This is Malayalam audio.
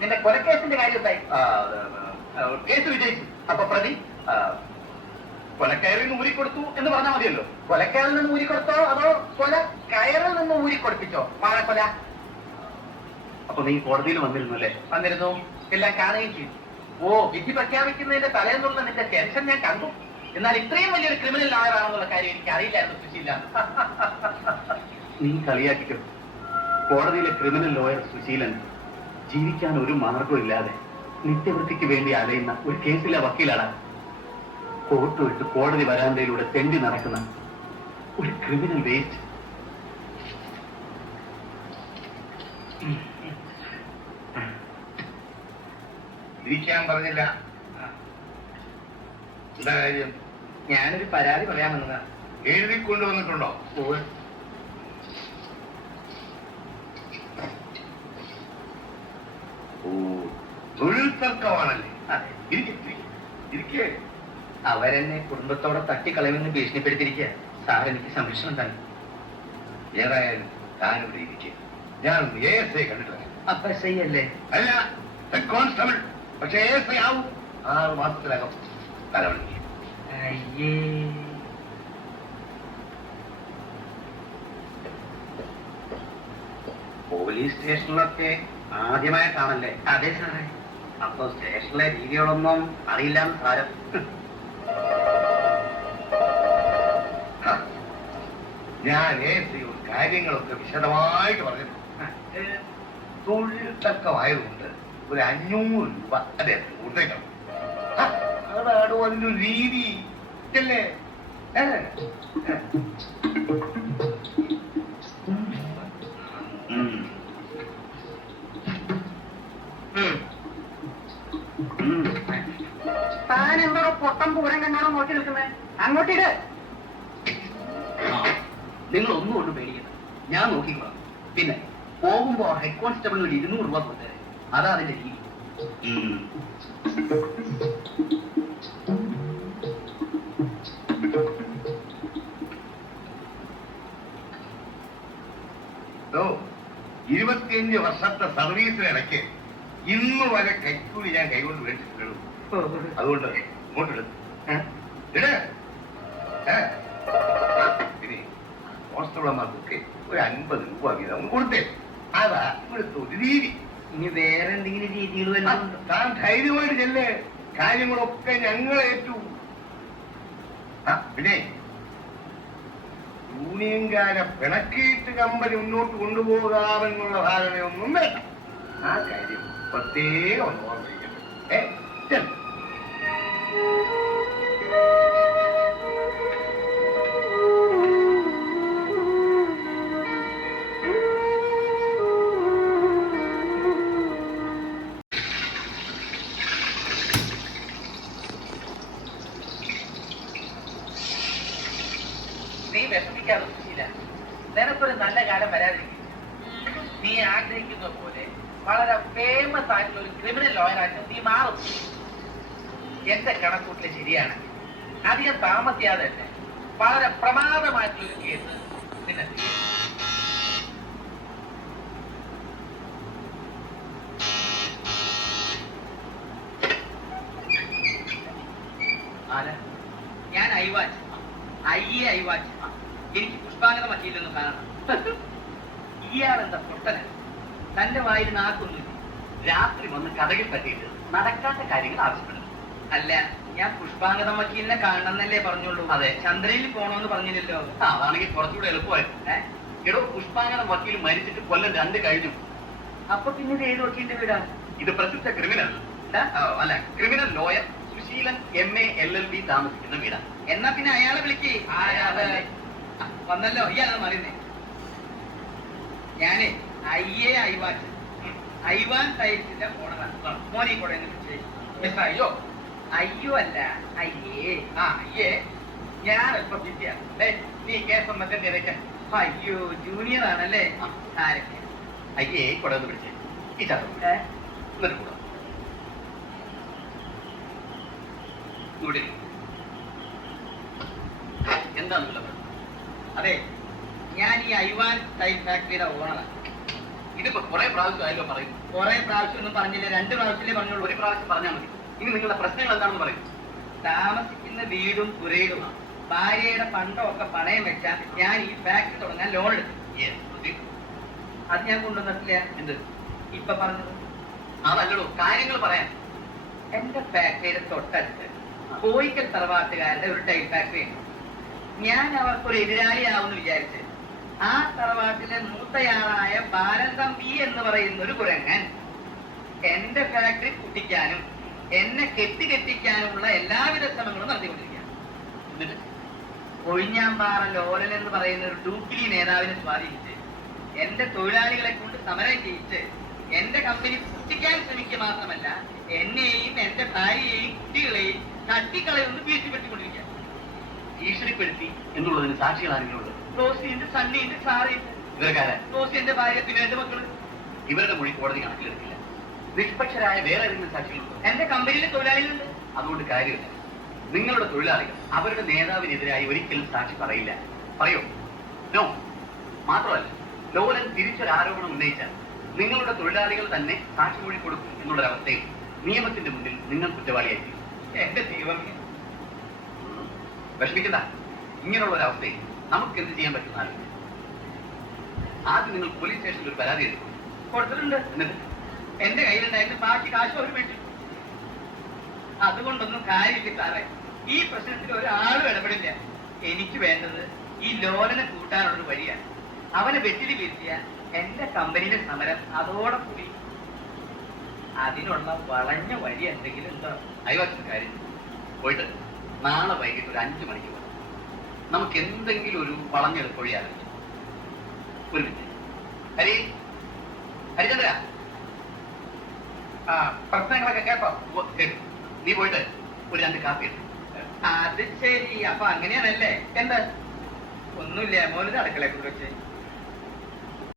നിന്റെ കൊലക്കേസിന്റെ കാര്യത്തായി കേസ് വിജയിച്ചു. അപ്പൊ പ്രതി കൊലക്കയറിൽ നിന്ന് ഊരിക്കൊടുത്തു എന്ന് പറഞ്ഞാൽ മതിയല്ലോ. കൊലക്കയറിൽ നിന്ന് ഊരിക്കൊടുത്തോ അതോ കൊല കയറിൽ നിന്ന് ഊരിക്കൊടുപ്പിച്ചോ? വാഴക്കൊല. അപ്പൊ നീ കോടതിയിൽ വന്നിരുന്നു അല്ലേ? വന്നിരുന്നു, എല്ലാം കാണുകയും ചെയ്തു. ഓ, വിധി പ്രഖ്യാപിക്കുന്നതിന്റെ തലേന്നുള്ള നിന്റെ ടെൻഷൻ ഞാൻ കണ്ടു. എന്നാൽ ഇത്രയും വലിയൊരു ക്രിമിനൽ ലോയറാണെന്നുള്ള കാര്യം എനിക്ക് അറിയില്ലായിരുന്നു സുശീല. നീ കളിയാക്കിക്കോ. കോടതിയിലെ ക്രിമിനൽ ലോയർ സുശീലൻ ജീവിക്കാൻ ഒരു മാർഗവും ഇല്ലാതെ നിത്യവൃത്തിക്ക് വേണ്ടി അലയുന്ന ഒരു കേസിലെ വക്കീലാണ്. കോർട്ട് വിട്ട് കോടതി വരാന്തയിലൂടെ തെണ്ടി നടക്കുന്ന ഒരു ക്രിമിനൽ വേസ്റ്റ്. ഇരിക്കാൻ പറഞ്ഞില്ല. എന്താ കാര്യം? ഞാനൊരു പരാതി പറയാമെന്നതാണ്. എഴുതി കൊണ്ടുവന്നിട്ടുണ്ടോ? ഓ, തൊഴിൽ തർക്കമാണല്ലേ? അതെ. ഇരിക്കേ. അവരെന്നെ കുടുംബത്തോടെ തട്ടിക്കളയുമെന്ന് ഭീഷണിപ്പെടുത്തിയിരിക്കുക. സാർ എനിക്ക് സംരക്ഷണം തന്നെ. ഏതായാലും താനിവിടെ ഇരിക്കേ. ഞാനൊന്ന് ASI കണ്ടിട്ട് വരാം. അപ്പൊ SI അല്ലേ? അല്ല, ഹെഡ് കോൺസ്റ്റബിൾ. പക്ഷെ ASI ആവും 6 മാസത്തിനകം. തലവണി. അയ്യേ, പോലീസ് സ്റ്റേഷനിലൊക്കെ ആദ്യമായിട്ടാണല്ലേ? അതെ സാറേ. അപ്പൊ സ്റ്റേഷനിലെ രീതികളൊന്നും അറിയില്ലാന്ന് സാരം. ഞാൻ ASIയോട് കാര്യങ്ങളൊക്കെ വിശദമായിട്ട് പറഞ്ഞിട്ടുണ്ട്. തൊഴിൽ തർക്കമായതുകൊണ്ട് ഒരു 500 രൂപ അദ്ദേഹത്തിന് കൊടുത്തേക്കണം. അതാണ് അതിന്റെ ഒരു രീതി അല്ലേ? താൻ എന്തോ പൊട്ടം പൂരം കണ്ണോടെ നോക്കി നിൽക്കുന്നത്? അങ്ങോട്ടിട്. നിങ്ങൾ ഒന്നും കൊണ്ട് പേടിക്കണം, ഞാൻ നോക്കിക്കോളാം. പിന്നെ പോകുമ്പോ ഹെഡ് കോൺസ്റ്റബിളിന് 200 രൂപ കൊടുത്തേ. അതാ അതിന്റെ രീതി. ഓ, 25 വർഷത്തെ സർവീസിനിടയ്ക്ക് ഇന്ന് വരെ കൈക്കൂലി ഞാൻ കൈകൊണ്ട് മേടിച്ചിട്ടുള്ളൂ. അതുകൊണ്ട് ഇങ്ങോട്ടിടും. ഇനി കോൺസ്റ്റബിളന്മാർക്കൊക്കെ ഒരു 50 രൂപ വീതം കൊടുത്തേ. അതാ ഇവിടുത്തെ ഒരു രീതി. ഇനി വേറെ എന്തെങ്കിലും രീതികൾ വല്ലതുണ്ടോ? താൻ ധൈര്യമായിട്ട് ചെല്ലേ. കാര്യങ്ങളൊക്കെ ഞങ്ങൾ ഏറ്റു. പിന്നെ യൂണിയൻകാരെ പിണക്കിയിട്ട് കമ്പനി മുന്നോട്ട് കൊണ്ടുപോകാമെന്നുള്ള ധാരണയൊന്നും വേണ്ട. ആ കാര്യം പ്രത്യേകം ഒന്ന് ഓർമ്മിക്കണം. നീ വിഷമിക്കാതെ സുശീല, നിനക്കൊരു നല്ല കാലം വരാതിരിക്കും. നീ ആഗ്രഹിക്കുന്ന പോലെ വളരെ ഫേമസ് ആയിട്ടുള്ള ഒരു ക്രിമിനൽ ലോയറായിട്ട് നീ മാറും. എന്റെ കണക്കൂട്ടില് ശരിയാണ്. അധികം താമസിയാതെ തന്നെ വളരെ പ്രമാദമായിട്ടുള്ള ഒരു കേസ് നിന്നെ ഞാൻ ഐവാച്ച് ഐവാച്ച്. എനിക്ക് പുഷ്പാങ്കത മറ്റിയില്ലെന്ന് കാണണം. ഇയാളെന്താ പൊട്ടന? തന്റെ വായിൽ നാക്കൊന്നുമില്ല. രാത്രി വന്ന് കഥകിൽ പറ്റിയിട്ട് നടക്കാത്ത കാര്യങ്ങൾ ആവശ്യപ്പെടുന്നു. അല്ല, ഞാൻ പുഷ്പാങ്കത വക്കീലിനെ കാണണമെന്നല്ലേ പറഞ്ഞുള്ളൂ. അതെ, ചന്ദ്രയിൽ പോണോന്ന് പറഞ്ഞില്ലല്ലോ. അതാണെങ്കിൽ കുറച്ചുകൂടെ എളുപ്പമായിരുന്നു. എടോ, പുഷ്പാങ്കത വക്കീൽ മരിച്ചിട്ട് കൊല്ലം 2 കഴിഞ്ഞു. അപ്പൊ പിന്നെ ഇത് ഏത് വക്കീലിന്റെ വീടാണ്? ഇത് പ്രസിദ്ധ ക്രിമിനൽ അല്ല criminal lawyer Suseelan MA LLB താമസിക്കുന്ന വീടാണ്. എന്നാ പിന്നെ അയാളെ വിളിക്ക്. വന്നല്ലോ, ഇയാളാണ് പറയുന്നേ. ഞാനേ ഐവാച്ച് ഐവാൻ ടൈൽസിന്റെ ഓണറാണ്. മോനെ കൂടെ അയ്യോ അയ്യോ അല്ല അയ്യേ. അയ്യേ, ഞാൻ അല്പം ബിസിയാണ്. നീ കേസ് മറ്റേ ഇരയ്ക്കാൻ. അയ്യോ, ജൂനിയർ ആണല്ലേ? ആരൊക്കെ? അയ്യേ കൂടെ ഒന്ന് പിടിച്ചേ. ഈ ചാത്ത എന്നിട്ട് കൂടെ ഇവിടെ എന്താണെന്നുള്ളത്? അതെ, ഞാൻ ഈ ഐവാൻ ടൈൽ ഫാക്ടറിയുടെ ഓണറാണ്. ഇതിപ്പോ കുറെ പ്രാവശ്യം ആയല്ലോ പറയും. കുറെ പ്രാവശ്യം ഒന്നും പറഞ്ഞില്ല, 2 പ്രാവശ്യമല്ലേ പറഞ്ഞുള്ളൂ. ഒരു പ്രാവശ്യം പറഞ്ഞാൽ മതി. ഇനി നിങ്ങളുടെ പ്രശ്നങ്ങൾ എന്താണെന്ന് പറയും. താമസിക്കുന്ന വീടും പുരയിടുമാണ്. ഭാര്യയുടെ പണ്ടമൊക്കെ പണയം വെച്ചാൽ ഞാൻ ഈ ഫാക്ടറി തുടങ്ങാൻ ലോൺ എടുത്തു. അത് ഞാൻ കൊണ്ടുവന്നിട്ടില്ല. എന്ത് ഇപ്പൊ പറഞ്ഞത് അതല്ലടോ, കാര്യങ്ങൾ പറയാൻ. എന്റെ ഫാക്ടറിയുടെ തൊട്ടടുത്ത് കോയിക്കൽ തറവാട്ടുകാരുടെ ഒരു ടൈൽ ഫാക്ടറി ഉണ്ട്. ഞാൻ അവർക്കൊരു എതിരാളിയാവുമെന്ന് വിചാരിച്ച് ആ തറവാട്ടിലെ മൂത്തയാളായ ബാലൻ തമ്പി എന്ന് പറയുന്ന ഒരു കുരങ്ങൻ എന്റെ ഫാക്ടറി കുട്ടിക്കാനും എന്നെ കെട്ടിക്കാനുമുള്ള എല്ലാവിധ ശ്രമങ്ങളും നടത്തിക്കൊണ്ടിരിക്കുകയാണ്. എന്നിട്ട് കൊഴിഞ്ഞാമ്പാറ ലോലൻ എന്ന് പറയുന്ന ഒരു ഡൂക്കിലി നേതാവിനെ സ്വാധീനിച്ച് എന്റെ തൊഴിലാളികളെ കൊണ്ട് സമരം ചെയ്യിച്ച് എന്റെ കമ്പനി സൃഷ്ടിക്കാൻ ശ്രമിക്കുക മാത്രമല്ല, എന്നെയും എന്റെ ഭാര്യയെയും കുട്ടികളെയും തട്ടിക്കളയൊന്ന് ഭീഷണിപ്പെടുത്തിക്കൊണ്ടിരിക്കുക. ഭീഷണിപ്പെടുത്തി എന്നുള്ളതിന് സാക്ഷികൾ ആരെങ്കിലും ഉണ്ട്? റോസിയുണ്ട്, സണ്ണിയുണ്ട്, സാറയുണ്ട്. ഇവർക്കാരാ? റോസി എന്റെ ഭാര്യ, പിന്നെ എന്റെ മക്കള്. ഇവരുടെ മൊഴി കോടതി കണക്കിലെടുക്കില്ല. നിഷ്പക്ഷരായ വേറെ ഏതെങ്കിലും സാക്ഷികളുണ്ടോ? എന്റെ കമ്പനിയിലെ തൊഴിലാളികളുണ്ട്. അതുകൊണ്ട് കാര്യമില്ല. നിങ്ങളുടെ തൊഴിലാളികൾ അവരുടെ നേതാവിനെതിരായി ഒരിക്കലും സാക്ഷി പറയില്ല. പറയോ? നോ. മാത്രമല്ല, ലോലൻ തിരിച്ചൊരാരോപണം ഉന്നയിച്ചാൽ നിങ്ങളുടെ തൊഴിലാളികൾ തന്നെ സാക്ഷിമൊഴി കൊടുക്കും എന്നുള്ളൊരവസ്ഥയിൽ നിയമത്തിന്റെ മുന്നിൽ നിങ്ങൾ കുറ്റവാളിയായിരിക്കും. എന്റെ ദൈവമേ, വിഷമിക്കണ്ട. ഇങ്ങനെയുള്ള ഒരു അവസ്ഥയിൽ നമുക്ക് എന്ത് ചെയ്യാൻ പറ്റുന്ന ആദ്യം നിങ്ങൾ പോലീസ് സ്റ്റേഷനിൽ ഒരു പരാതി എഴുതും. കൊടുത്തിട്ടുണ്ട്. എന്നിട്ട് എന്റെ കയ്യിലുണ്ടായിരുന്ന ബാക്കി കാശ് അവർ മേടിച്ചു. അതുകൊണ്ടൊന്നും കാര്യമില്ല സാറേ. ഈ പ്രശ്നത്തിൽ ഒരാളും ഇടപെടില്ല. എനിക്ക് വേണ്ടത് ഈ ലോലനെ കൂട്ടാനുള്ളൊരു വഴിയാണ്. അവനെ വെറ്റിൽ വീഴ്ത്തിയ എന്റെ കമ്പനിയുടെ സമരം അതോടെ കൂടി. അതിനുള്ള വളഞ്ഞ വഴി എന്തെങ്കിലും ഉണ്ടോ? അയവാക്കുന്ന കാര്യം പോയിട്ട് നാളെ വൈകിട്ട് ഒരു 5 മണിക്ക് പോകാം. നമുക്ക് എന്തെങ്കിലും ഒരു വളഞ്ഞെടുപ്പൊഴി ആലോചിച്ചു. ഒരു മിനിറ്റ്. ഹരിചന്ദ്ര, പ്രശ്നങ്ങളൊക്കെ കേട്ടോ? കേട്ടു. നീ പോയിട്ട് ഒരു 2 കാപ്പി എടുത്തു. അത് ശരി. അപ്പൊ അങ്ങനെയാണല്ലേ? എന്താ? ഒന്നുമില്ല, മോനത് അടുക്കളയെ കൊണ്ട് വെച്ച്